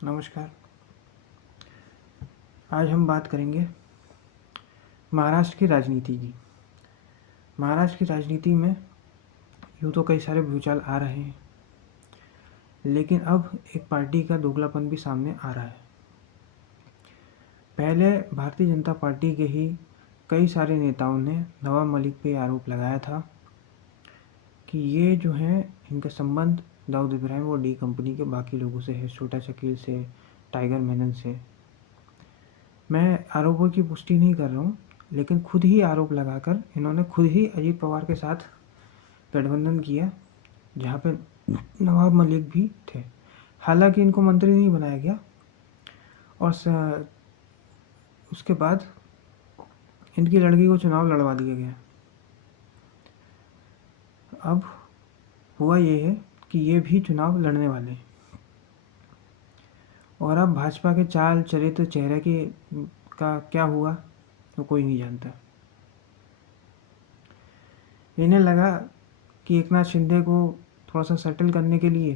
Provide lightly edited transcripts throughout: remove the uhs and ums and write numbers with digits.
नमस्कार। आज हम बात करेंगे महाराष्ट्र की राजनीति की। महाराष्ट्र की राजनीति में यूँ तो कई सारे भूचाल आ रहे हैं, लेकिन अब एक पार्टी का दोगलापन भी सामने आ रहा है। पहले भारतीय जनता पार्टी के ही कई सारे नेताओं ने नवाब मलिक पे आरोप लगाया था कि ये जो हैं इनका संबंध दाऊद इब्राहिम और डी कंपनी के बाकी लोगों से है, छोटा शकील से, टाइगर मेनन से। मैं आरोपों की पुष्टि नहीं कर रहा हूँ, लेकिन खुद ही आरोप लगाकर इन्होंने खुद ही अजीत पवार के साथ गठबंधन किया, जहाँ पे नवाब मलिक भी थे। हालांकि इनको मंत्री नहीं बनाया गया और उसके बाद इनकी लड़की को चुनाव लड़वा दिया गया। अब हुआ ये है कि ये भी चुनाव लड़ने वाले हैं और अब भाजपा के चाल चरित्र चेहरे का क्या हुआ तो कोई नहीं जानता। इन्हें लगा कि एकनाथ शिंदे को थोड़ा सा सेटल करने के लिए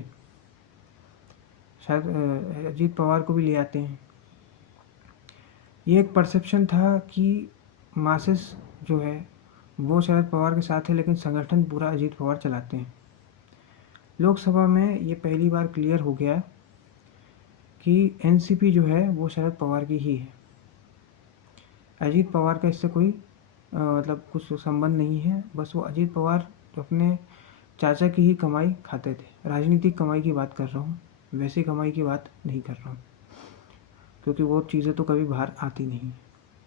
शायद अजीत पवार को भी ले आते हैं। ये एक परसेप्शन था कि मासेस जो है वो शरद पवार के साथ है, लेकिन संगठन पूरा अजीत पवार चलाते हैं। लोकसभा में ये पहली बार क्लियर हो गया कि एनसीपी जो है वो शरद पवार की ही है। अजीत पवार का इससे कोई मतलब कुछ संबंध नहीं है। बस वो अजीत पवार अपने चाचा की ही कमाई खाते थे। राजनीतिक कमाई की बात कर रहा हूँ, वैसी कमाई की बात नहीं कर रहा हूँ, क्योंकि वो चीज़ें तो कभी बाहर आती नहीं,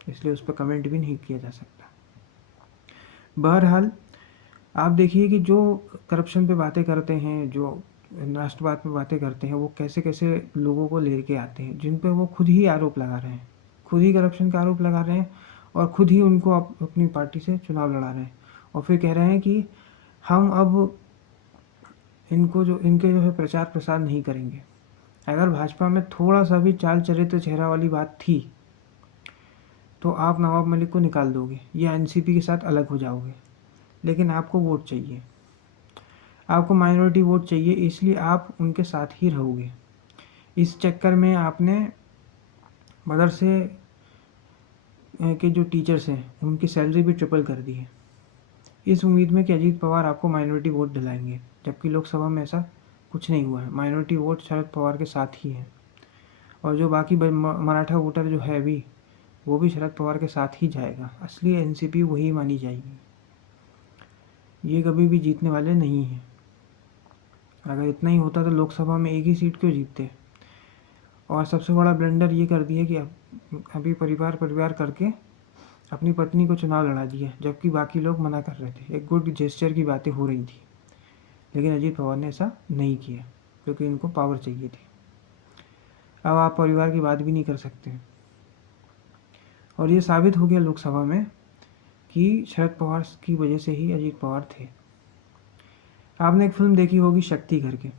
इसलिए उस पर कमेंट भी नहीं किया जा सकता। बहरहाल आप देखिए कि जो करप्शन पे बातें करते हैं, जो राष्ट्रवाद पे बातें करते हैं, वो कैसे कैसे लोगों को लेके आते हैं जिन पे वो खुद ही आरोप लगा रहे हैं, खुद ही करप्शन का आरोप लगा रहे हैं और खुद ही उनको अपनी पार्टी से चुनाव लड़ा रहे हैं और फिर कह रहे हैं कि हम अब इनके जो है प्रचार प्रसार नहीं करेंगे। अगर भाजपा में थोड़ा सा भी चाल चरित्र चेहरा वाली बात थी तो आप नवाब मलिक को निकाल दोगे या एनसीपी के साथ अलग हो जाओगे, लेकिन आपको वोट चाहिए, आपको माइनॉरिटी वोट चाहिए, इसलिए आप उनके साथ ही रहोगे। इस चक्कर में आपने मदरसे के जो टीचर्स हैं उनकी सैलरी भी ट्रिपल कर दी है, इस उम्मीद में कि अजीत पवार आपको माइनॉरिटी वोट दिलाएंगे, जबकि लोकसभा में ऐसा कुछ नहीं हुआ है। माइनॉरिटी वोट शरद पवार के साथ ही हैं और जो बाकी मराठा वोटर जो है भी, वो भी शरद पवार के साथ ही जाएगा। असली एनसीपी वही मानी जाएगी, ये कभी भी जीतने वाले नहीं हैं। अगर इतना ही होता तो लोकसभा में एक ही सीट क्यों जीतते। और सबसे बड़ा ब्लंडर ये कर दिया कि अभी परिवार करके अपनी पत्नी को चुनाव लड़ा दिया, जबकि बाकी लोग मना कर रहे थे। एक गुड जेस्चर की बातें हो रही थी, लेकिन अजीत पवार ने ऐसा नहीं किया क्योंकि इनको पावर चाहिए थी। अब आप परिवार की बात भी नहीं कर सकते और ये साबित हो गया लोकसभा में कि शरद पवार की वजह से ही अजीत पवार थे। आपने एक फिल्म देखी होगी शक्ति करके,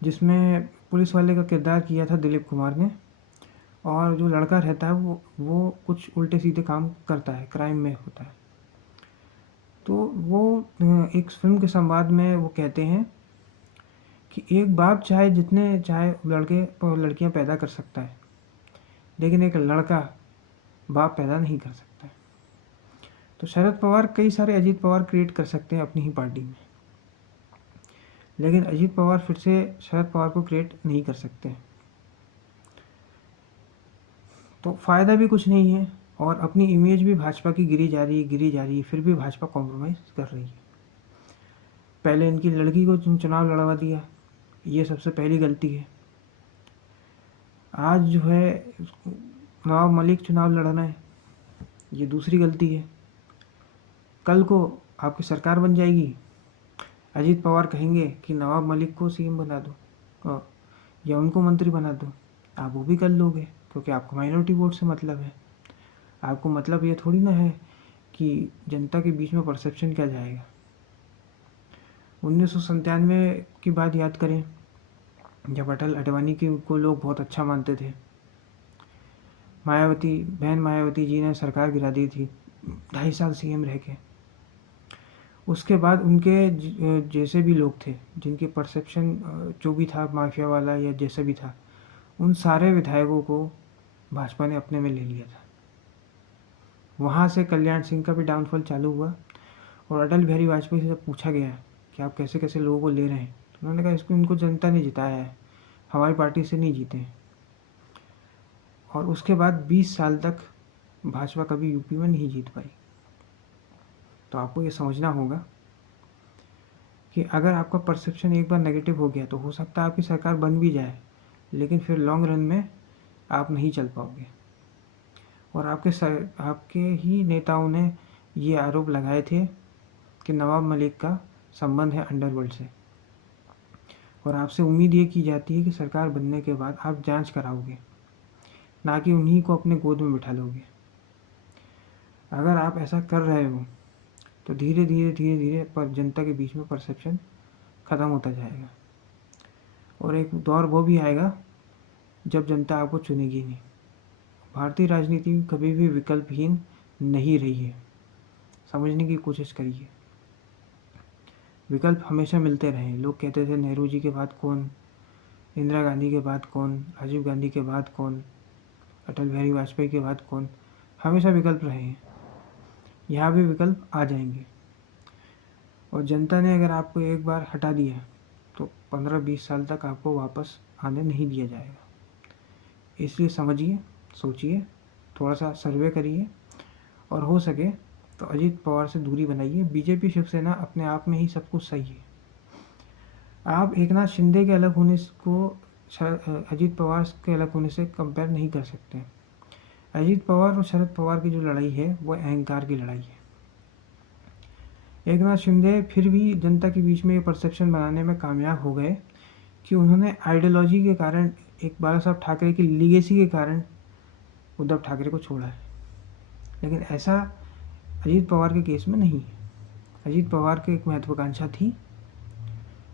जिसमें पुलिस वाले का किरदार किया था दिलीप कुमार ने, और जो लड़का रहता है वो कुछ उल्टे सीधे काम करता है, क्राइम में होता है। तो वो एक फिल्म के संवाद में वो कहते हैं कि एक बाप चाहे जितने चाहे लड़के और लड़कियां पैदा कर सकता है, लेकिन एक लड़का बाप पैदा नहीं कर सकता है। तो शरद पवार कई सारे अजीत पवार क्रिएट कर सकते हैं अपनी ही पार्टी में, लेकिन अजीत पवार फिर से शरद पवार को क्रिएट नहीं कर सकते। तो फ़ायदा भी कुछ नहीं है और अपनी इमेज भी भाजपा की गिरी जा रही है, फिर भी भाजपा कॉम्प्रोमाइज़ कर रही है। पहले इनकी लड़की को चुनाव लड़वा दिया, ये सबसे पहली गलती है। आज जो है नवाब मलिक चुनाव लड़ना है, ये दूसरी गलती है। कल को आपकी सरकार बन जाएगी, अजीत पवार कहेंगे कि नवाब मलिक को सीएम बना दो या उनको मंत्री बना दो, आप वो भी कर लोगे क्योंकि आपको माइनॉरिटी वोट से मतलब है। आपको मतलब ये थोड़ी ना है कि जनता के बीच में परसेप्शन क्या जाएगा। 1997 की बात याद करें, जब अटल अडवाणी को लोग बहुत अच्छा मानते थे। बहन मायावती जी ने सरकार गिरा दी थी 2.5 साल सीएम रह के। उसके बाद उनके जैसे भी लोग थे, जिनके परसेप्शन जो भी था माफिया वाला या जैसा भी था, उन सारे विधायकों को भाजपा ने अपने में ले लिया था। वहाँ से कल्याण सिंह का भी डाउनफॉल चालू हुआ। और अटल बिहारी वाजपेयी से जब पूछा गया कि आप कैसे कैसे लोगों को ले रहे हैं, तो उन्होंने कहा इसको इनको जनता ने जिताया है, हमारी पार्टी से नहीं जीते हैं। और उसके बाद 20 साल तक भाजपा कभी यूपी में नहीं जीत पाई। तो आपको ये समझना होगा कि अगर आपका परसेप्शन एक बार नेगेटिव हो गया तो हो सकता है आपकी सरकार बन भी जाए, लेकिन फिर लॉन्ग रन में आप नहीं चल पाओगे। और आपके ही नेताओं ने ये आरोप लगाए थे कि नवाब मलिक का संबंध है अंडरवर्ल्ड से, और आपसे उम्मीद ये की जाती है कि सरकार बनने के बाद आप जांच कराओगे, ना कि उन्हीं को अपने गोद में बिठा लोगे। अगर आप ऐसा कर रहे हो तो धीरे धीरे पर जनता के बीच में परसेप्शन ख़त्म होता जाएगा, और एक दौर वो भी आएगा जब जनता आपको चुनेगी नहीं। भारतीय राजनीति कभी भी विकल्पहीन नहीं रही है, समझने की कोशिश करिए। विकल्प हमेशा मिलते रहे। लोग कहते थे नेहरू जी के बाद कौन, इंदिरा गांधी के बाद कौन, राजीव गांधी के बाद कौन, अटल बिहारी वाजपेयी के बाद कौन, हमेशा विकल्प रहे हैं। यहाँ भी विकल्प आ जाएंगे, और जनता ने अगर आपको एक बार हटा दिया तो 15-20 साल तक आपको वापस आने नहीं दिया जाएगा। इसलिए समझिए, सोचिए, थोड़ा सा सर्वे करिए, और हो सके तो अजीत पवार से दूरी बनाइए। बीजेपी शिवसेना अपने आप में ही सब कुछ सही है। आप एकनाथ शिंदे के अलग होने को अजीत पवार के अलग होने से कंपेयर नहीं कर सकते। अजीत पवार और शरद पवार की जो लड़ाई है वो अहंकार की लड़ाई है। एकनाथ शिंदे फिर भी जनता के बीच में ये परसेप्शन बनाने में कामयाब हो गए कि उन्होंने आइडियोलॉजी के कारण, एक बाला साहब ठाकरे की लीगेसी के कारण उद्धव ठाकरे को छोड़ा है। लेकिन ऐसा अजीत पवार के केस में नहीं है। अजीत पवार की एक महत्वाकांक्षा थी,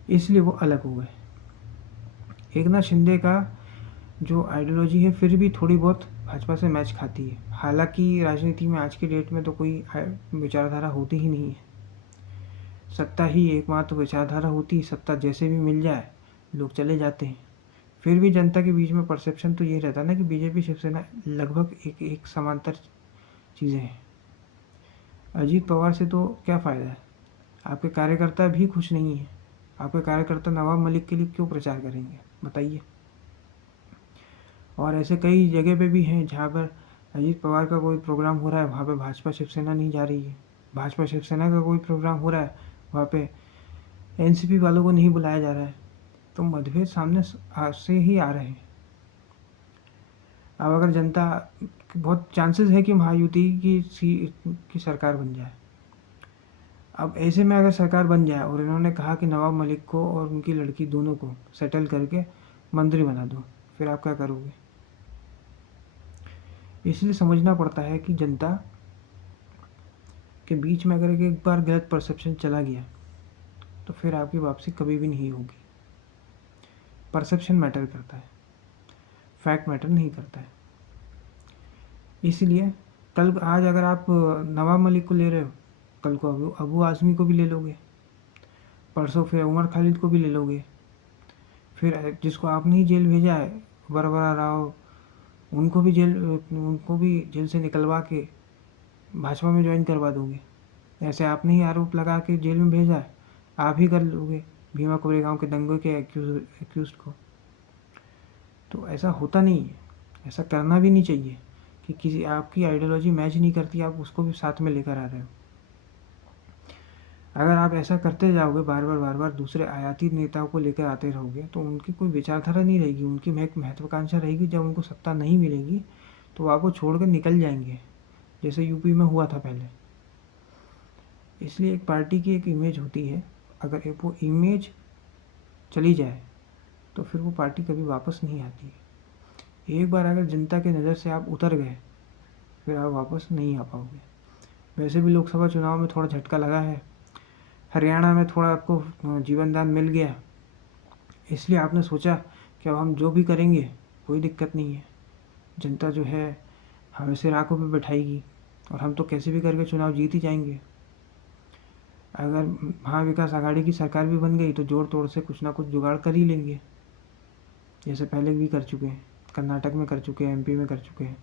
इसलिए वो अलग हो गए। एकनाथ शिंदे का जो आइडियोलॉजी है फिर भी थोड़ी बहुत भाजपा से मैच खाती है। हालांकि राजनीति में आज के डेट में तो कोई विचारधारा होती ही नहीं है, सत्ता ही एकमात्र विचारधारा होती। सत्ता जैसे भी मिल जाए लोग चले जाते हैं। फिर भी जनता के बीच में परसेप्शन तो ये रहता है ना कि बीजेपी शिवसेना लगभग एक समांतर चीज़ें हैं। अजीत पवार से तो क्या फ़ायदा है, आपके कार्यकर्ता भी खुश नहीं है। आपके कार्यकर्ता नवाब मलिक के लिए क्यों प्रचार करेंगे, बताइए। और ऐसे कई जगह पे भी हैं जहाँ पर अजीत पवार का कोई प्रोग्राम हो रहा है, वहाँ पे भाजपा शिवसेना नहीं जा रही है। भाजपा शिवसेना का कोई प्रोग्राम हो रहा है, वहाँ पे एनसीपी वालों को नहीं बुलाया जा रहा है। तो मतभेद सामने से ही आ रहे हैं। अब अगर जनता, बहुत चांसेस है कि महायुति की सरकार बन जाए। अब ऐसे में अगर सरकार बन जाए और इन्होंने कहा कि नवाब मलिक को और उनकी लड़की दोनों को सेटल करके मंत्री बना दो, फिर आप क्या करोगे। इसलिए समझना पड़ता है कि जनता के बीच में अगर एक बार गलत परसेप्शन चला गया तो फिर आपकी वापसी कभी भी नहीं होगी। परसेप्शन मैटर करता है, फैक्ट मैटर नहीं करता है। इसलिए आज अगर आप नवाब मलिक को ले रहे हो, कल को अबू आज़मी को भी ले लोगे, परसों फिर उमर खालिद को भी ले लोगे, फिर जिसको आपने ही जेल भेजा है वरवरा राव, उनको भी जेल से निकलवा के भाजपा में ज्वाइन करवा दोगे। ऐसे आपने ही आरोप लगा के जेल में भेजा है, आप ही कर लोगे भीमा कोरेगांव के दंगे के एक्यूज को। तो ऐसा होता नहीं है, ऐसा करना भी नहीं चाहिए कि किसी आपकी आइडियोलॉजी मैच नहीं करती, आप उसको भी साथ में लेकर आ रहे हो। अगर आप ऐसा करते जाओगे, बार बार दूसरे आयाती नेताओं को लेकर आते रहोगे, तो उनकी कोई विचारधारा नहीं रहेगी, उनकी महत्वाकांक्षा रहेगी। जब उनको सत्ता नहीं मिलेगी तो वो आपको छोड़ कर निकल जाएंगे, जैसे यूपी में हुआ था पहले। इसलिए एक पार्टी की एक इमेज होती है, अगर वो इमेज चली जाए तो फिर वो पार्टी कभी वापस नहीं आती है। एक बार अगर जनता की नज़र से आप उतर गए फिर आप वापस नहीं आ पाओगे। वैसे भी लोकसभा चुनाव में थोड़ा झटका लगा है, हरियाणा में थोड़ा आपको जीवन दान मिल गया, इसलिए आपने सोचा कि अब हम जो भी करेंगे कोई दिक्कत नहीं है, जनता जो है हमें सिर आंखों पे बैठाएगी और हम तो कैसे भी करके चुनाव जीत ही जाएंगे। अगर महाविकास आघाड़ी की सरकार भी बन गई तो जोड़ तोड़ से कुछ ना कुछ जुगाड़ कर ही लेंगे, जैसे पहले भी कर चुके हैं, कर्नाटक में कर चुके हैं, एमपी में कर चुके हैं।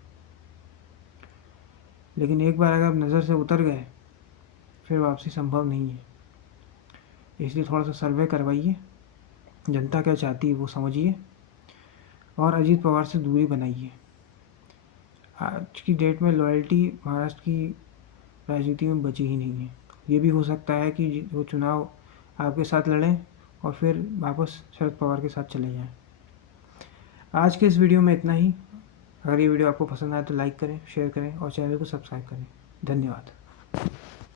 लेकिन एक बार अगर नज़र से उतर गए फिर वापसी संभव नहीं है। इसलिए थोड़ा सा सर्वे करवाइए, जनता क्या चाहती है वो समझिए और अजीत पवार से दूरी बनाइए। आज की डेट में लॉयल्टी महाराष्ट्र की राजनीति में बची ही नहीं है। ये भी हो सकता है कि वो चुनाव आपके साथ लड़ें और फिर वापस शरद पवार के साथ चले जाएं। आज के इस वीडियो में इतना ही। अगर ये वीडियो आपको पसंद आए तो लाइक करें, शेयर करें और चैनल को सब्सक्राइब करें। धन्यवाद।